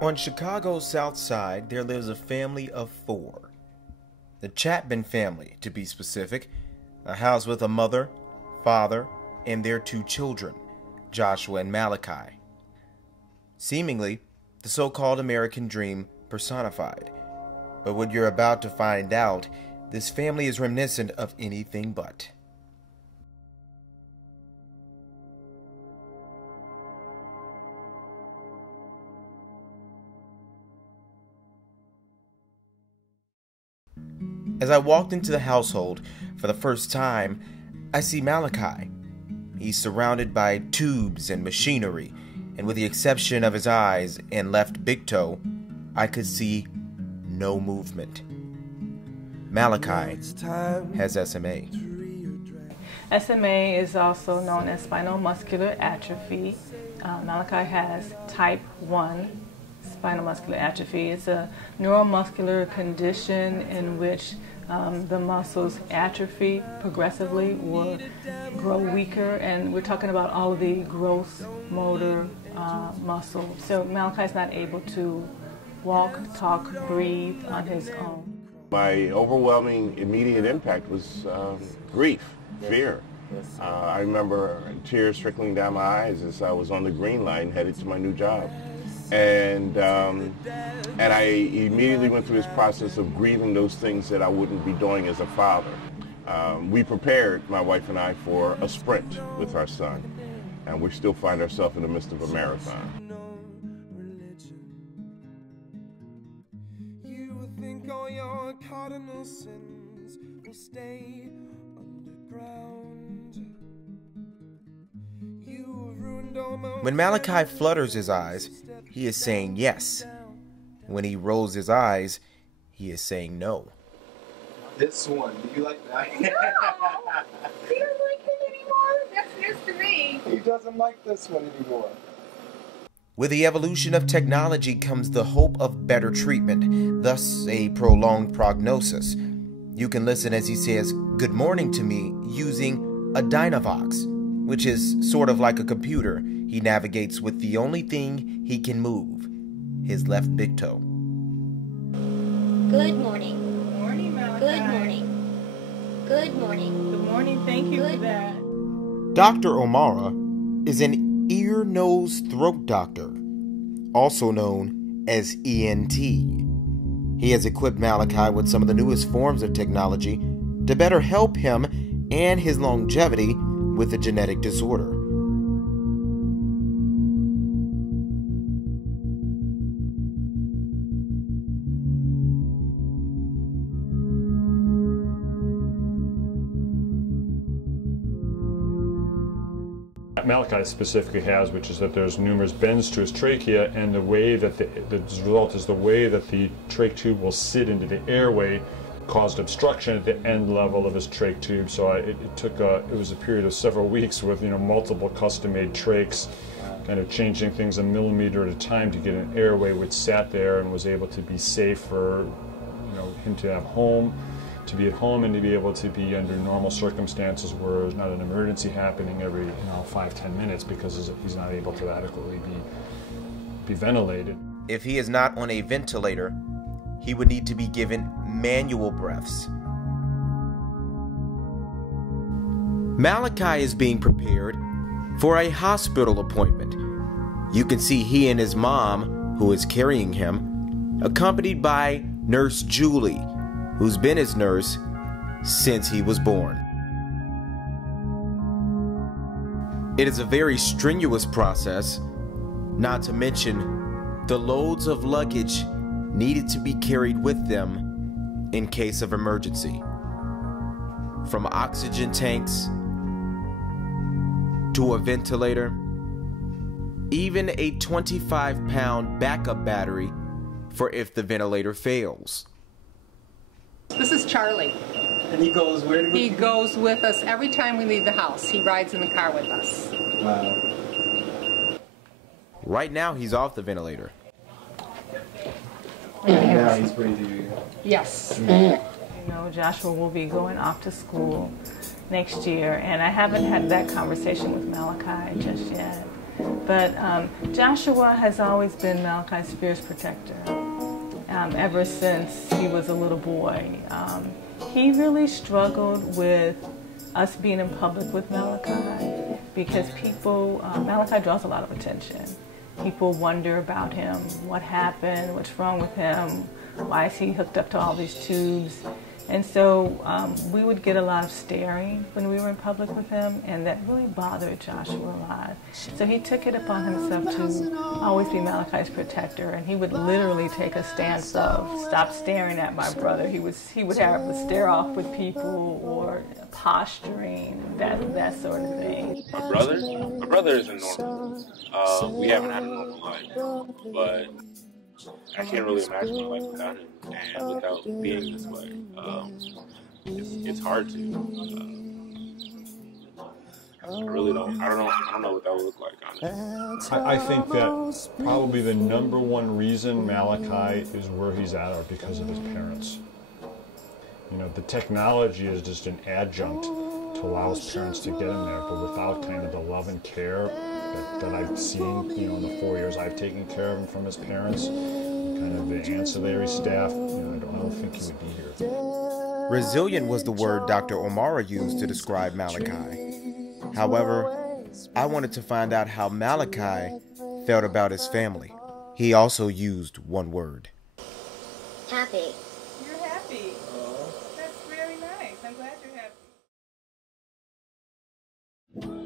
On Chicago's South Side, there lives a family of four. The Chapman family, to be specific, a house with a mother, father, and their two children, Joshua and Malachi. Seemingly, the so-called American dream personified. But what you're about to find out, this family is reminiscent of anything but. As I walked into the household for the first time, I see Malachi. He's surrounded by tubes and machinery, and with the exception of his eyes and left big toe, I could see no movement. Malachi has SMA. SMA is also known as spinal muscular atrophy. Malachi has type 1 spinal muscular atrophy. It's a neuromuscular condition in which the muscles atrophy progressively or grow weaker, and we're talking about all of the gross motor muscle. So Malachi's not able to walk, talk, breathe on his own. My overwhelming immediate impact was grief, fear. I remember tears trickling down my eyes as I was on the green line headed to my new job. And I immediately went through this process of grieving those things that I wouldn't be doing as a father. We prepared, my wife and I, for a sprint with our son, and we still find ourselves in the midst of a marathon. You would think all your cardinal sins will stay underground. When Malachi flutters his eyes, he is saying yes. When he rolls his eyes, he is saying no. This one, do you like that? No! He doesn't like it anymore? That's news to me. He doesn't like this one anymore. With the evolution of technology comes the hope of better treatment, thus a prolonged prognosis. You can listen as he says good morning to me using a Dynavox, which is sort of like a computer. He navigates with the only thing he can move, his left big toe. Good morning. Good morning, Malachi. Good morning. Good morning. Good morning. Thank you for that. Dr. O'Mara is an ear, nose, throat doctor, also known as ENT. He has equipped Malachi with some of the newest forms of technology to better help him and his longevity with a genetic disorder. Malachi specifically has, which is that there's numerous bends to his trachea, and the way that the result is the way that the trach tube will sit into the airway caused obstruction at the end level of his trach tube. So it was a period of several weeks with multiple custom-made trachs, kind of changing things a millimeter at a time to get an airway which sat there and was able to be safe for him to have home. To be at home and to be able to be under normal circumstances where there's not an emergency happening every 5-10 minutes because he's not able to adequately be ventilated. If he is not on a ventilator, he would need to be given manual breaths. Malachi is being prepared for a hospital appointment. You can see he and his mom, who is carrying him, accompanied by Nurse Julie, who's been his nurse since he was born. It is a very strenuous process, not to mention the loads of luggage needed to be carried with them in case of emergency. From oxygen tanks to a ventilator, even a 25-pound backup battery for if the ventilator fails. This is Charlie. And he goes where? He goes with us every time we leave the house. He rides in the car with us. Wow. Right now, he's off the ventilator. Now he's breathing. Yes. Joshua will be going off to school next year, and I haven't had that conversation with Malachi just yet. But Joshua has always been Malachi's fierce protector ever since he was a little boy. He really struggled with us being in public with Malachi because Malachi draws a lot of attention. People wonder about him, what happened, what's wrong with him, why is he hooked up to all these tubes. And so we would get a lot of staring when we were in public with him, and that really bothered Joshua a lot. So he took it upon himself to always be Malachi's protector, and he would literally take a stance of stop staring at my brother. He would have to stare off with people or posturing, that sort of thing. My brother isn't normal. We haven't had a normal life, but I can't really imagine my life without him and without being this way. It's hard to. I don't know what that would look like, honestly. I think that probably the number one reason Malachi is where he's at are because of his parents. You know, the technology is just an adjunct to allow his parents to get him there, but without kind of the love and care that I've seen, you know, in the 4 years I've taken care of him from his parents, kind of the ancillary staff, you know, I don't think he would be here. Resilient was the word Dr. O'Mara used to describe Malachi. However, I wanted to find out how Malachi felt about his family. He also used one word. Happy. You're happy. That's very nice. I'm glad you're happy.